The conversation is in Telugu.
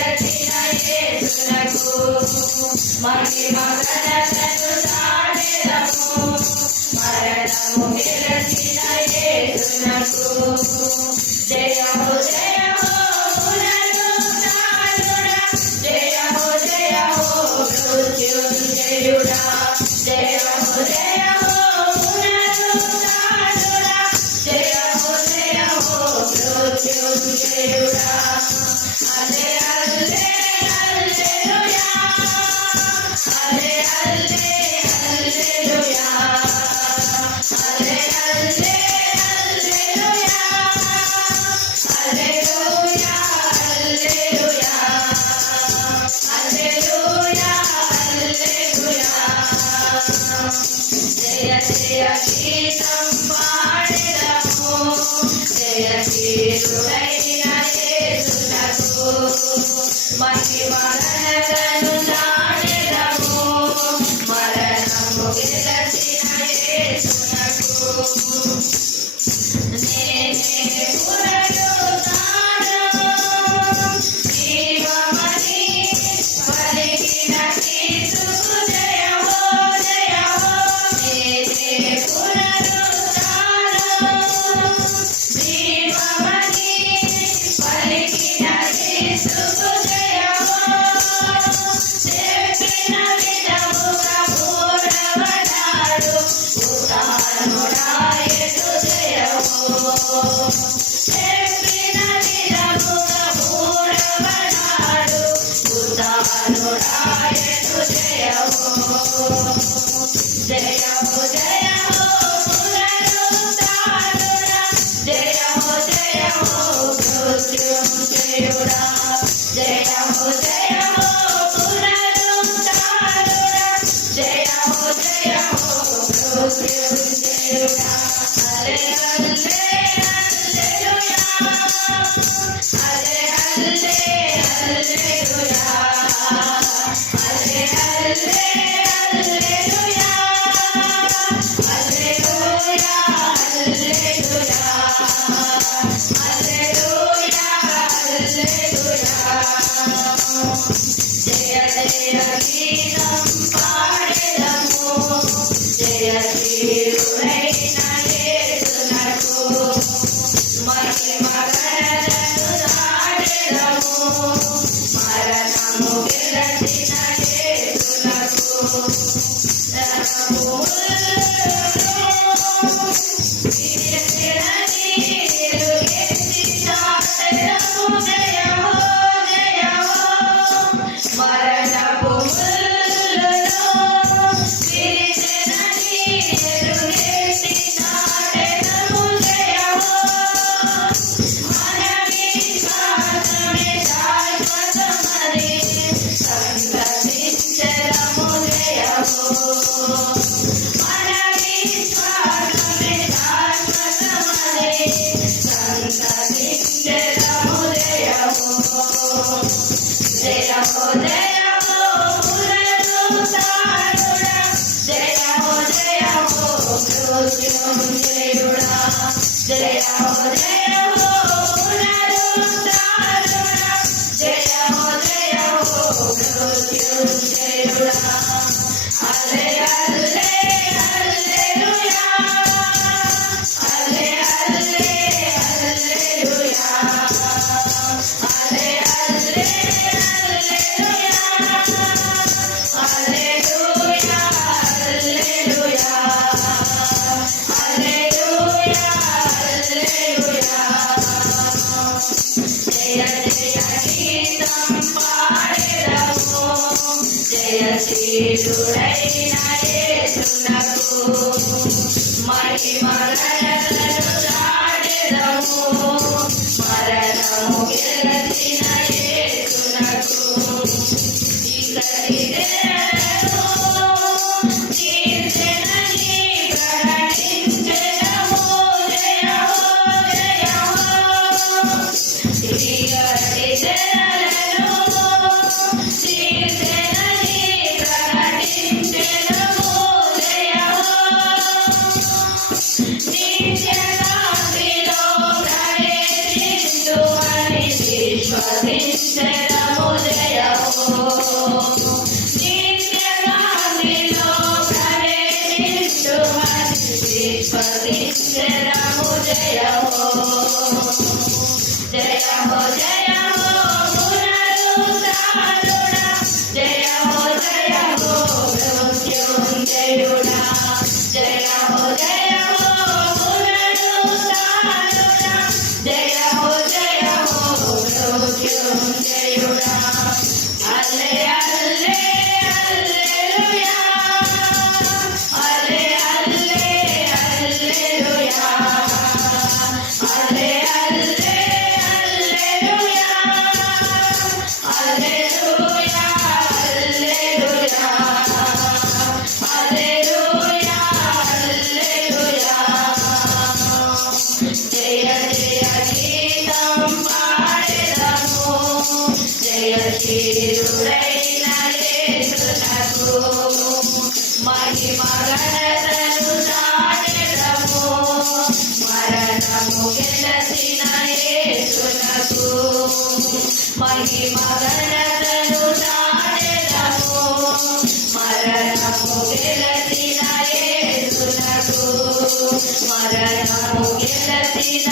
గెలచిన యేసునకు మహిమ ఘనతను చాటెదము మరణము గెలచిన యేసునకు జయము జయము పునరుత్థానుడా జయము జయము మృత్యుంజయుడా జయము జయము పునరుత్థానుడా జయము జయము మృత్యుంజయుడా హల్లే హల్లే హల్లెలూయా హల్లే హల్లే హల్లెలూయా హల్లే హల్లే హల్లెలూయా హల్లెలూయా హల్లెలూయా హల్లెలూయా హల్లెలూయా జయ జయ గీతం పాడెదము జయ వీరుడైన యేసునకు మహిమ ఘనతను చాటెదము మరణము గెలచిన యేసునకు నేనే పునరుత్థానము జీవమని పలికిన క్రీస్తుకు జయమో జయమో నేనే పునరుత్థానము జీవమని పలికిన క్రీస్తుకు జయమో చెప్పిన విధముగా పూర్ణమన్నాడు ఉత్థానుడాయెను జయమో చెప్పిన విధముగా పూర్ణమన్నాడు ఉత్థానుడాయెను జయమో జయము జయము పునరుత్థానుడా జయము జయము మృత్యుంజయుడా జయము జయము పునరుత్థానుడా జయము జయము మృత్యుంజయుడా హల్లే హల్లే హల్లెలూయా వీరుడైన యేసునకు మహిమ ఘనతను చాటెదము. మరణము గెలచిన యేసునకు మహిమ ఘనతను చాటెదము. మరణము గెలచిన యేసునకు మరణము గెలచిన